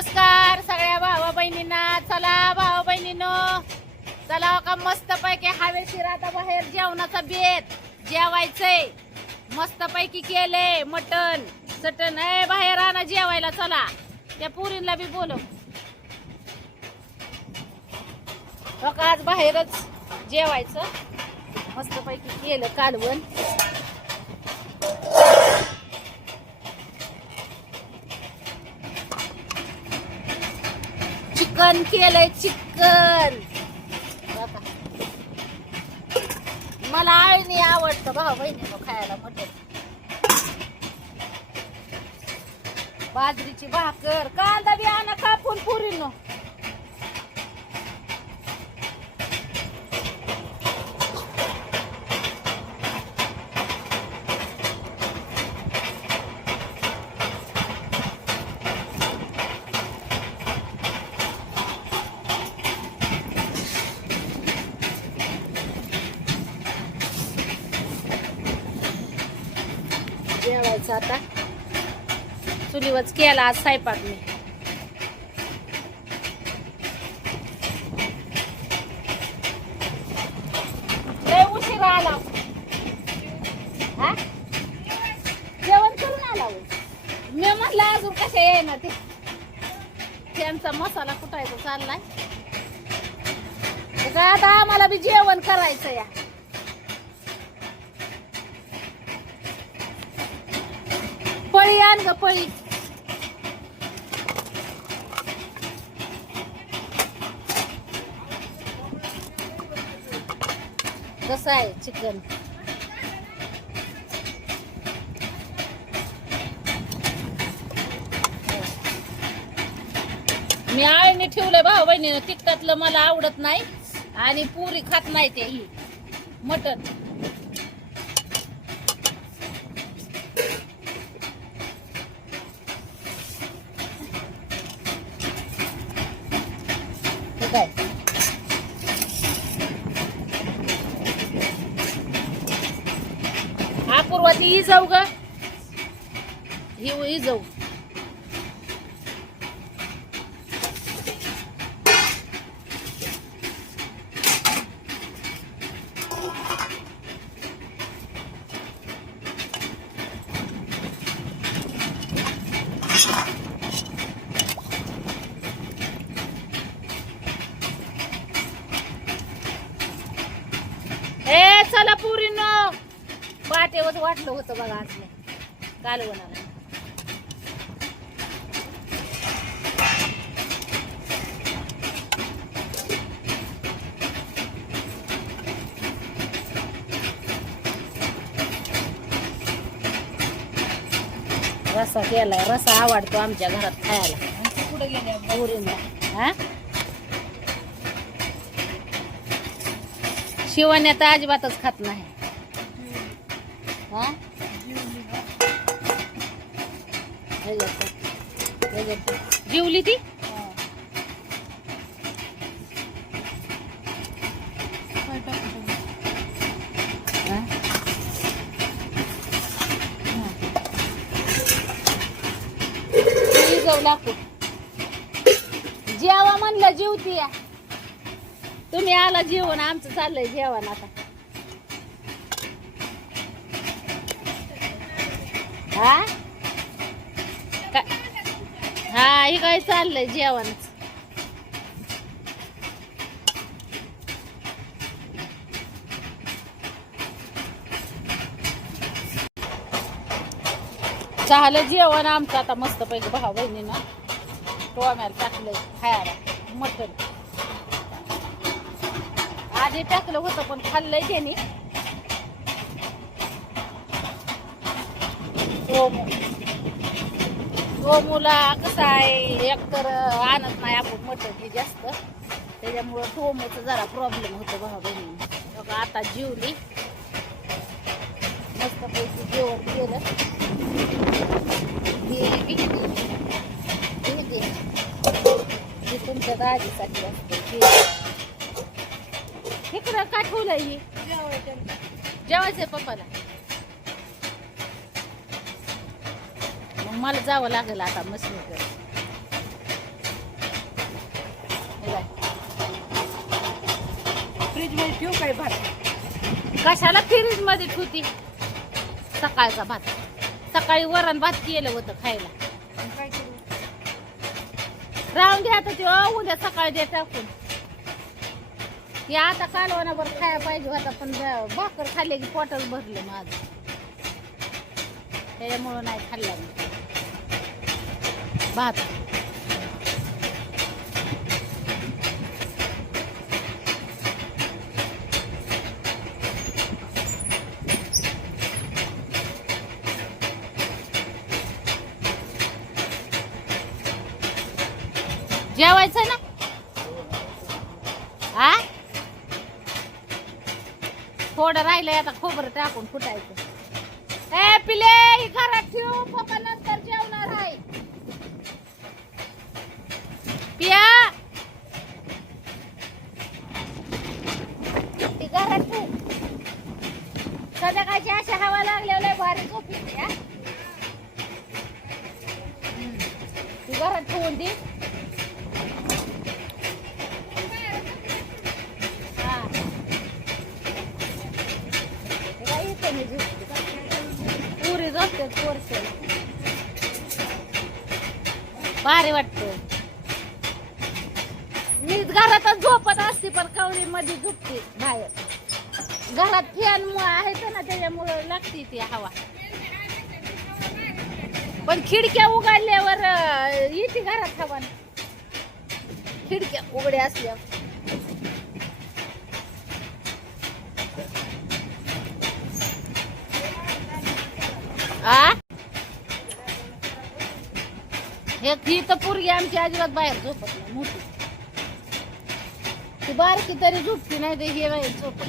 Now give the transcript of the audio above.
नमस्कार सगळ्या भावा बहिणींना. चला भावा बहिणींनो, चला का मस्त पैकी हवेशीर आता बाहेर जेवणाचा बेत जेवायचंय. मस्त पैकी केले मटण चटण. बाहेर आणा जेवायला. चला त्या पुरीला बी बोलव. आज बाहेरच जेवायचं. मस्त पैकी केलं कालवण. चिकन केलंय चिकन. मला आळणी आवडतं भाऊ बहिणीनो खायला मटण. बाजरीची भाकर कांदा बी आणा कापून पुरीनो. जेवायचं आता. चुलीवरच केला आज स्वयंपाक मी. लय उशीर आला. हा जेवण करून आला. मी म्हटलं अजून कशा येईना ते. त्यांचा मसाला कुटायचा चाललाय. आता आम्हाला बी जेवण करायचं या. पळी आण ग पळी. कसं आहे चिकन. मी आळणी ठेवलंय भाऊ बहिणीनं. तिखटातलं मला आवडत नाही आणि पुरी खात नाही ते ही मटण. काय अपूर्वा ती इजाऊ ग. ही इजाऊ. चला पुरीनो. पाटेवर वाटलं होतं बघा आज कालवणाला. रसा केलाय. रसा आवडतो आमच्या घरात खायला. कुठे गेल्या पुरीला. हा शिवण्या तर अजिबातच खात नाही. हा जीवली ती. जेवा म्हणलं जीवती या. तुम्ही आला जेवण. आमचं चाललंय जेवण आता. हा हा हे काय चाललंय जेवण. झालं जेवण आमचं आता मस्त पैकी भाऊ बहिणीनं. टोमॅला टाकलंय खायला मटण. आधी टाकलं होतं पण खाल्लंय त्यांनी. टोमूला कसं आहे एकतर आणत नाही आपण मटण हे जास्त. त्याच्यामुळं टोमूचं जरा प्रॉब्लेम होतो भाऊ बहिणी. आता जेवली मस्त पैकी जेवण केलं. हे तुमच्या दाजीसाठी असते. इकडं का ठेवलंय ही. जेवायचंय पप्पाला. मग मला जावं लागेल आता मशीनकडे. फ्रीज मध्ये ठेवू काय भात? कशाला फ्रीज मध्ये ठेवती? सकाळचा भात, सकाळी वरण भात केलं होतं खायला. आणि काय करू? राहून द्या आता ते, उद्या सकाळी दे टाकून. हे आता कालवणावर खायला पाहिजे होता, पण भाकर खाल्ले की पोटच भरलं माझं, त्याच्यामुळं नाही खाल्ला मी भात. जेवायचं ना? आ थोडं राहिलंय आता, खोबरं टाकून फुटायचं. ए पिले, घरात ठेवू, पप्पा नंतर जेवणार आहे. पिया ती घरात ठेवू. संध्याकाळची अशी हवा लागल्यावर लय भारी झोप येते. ती घरात ठेवून दे. पुरी झोपते पोरशन, भारी वाटत. मी घरातच झोपत असते, पण कवळी मध्ये झोपते बाहेर. घरात फॅन आहे ना, त्याच्यामुळं लागते ती हवा. पण खिडक्या उघडल्यावर येते घरात हवा, खिडक्या उघड्या असल्यावर. ही तर पोरगी आमची अजिबात बाहेर झोपत नाही. मोठी ती बारकी तरी झोपती नाही, ते हे बाहेर झोपत.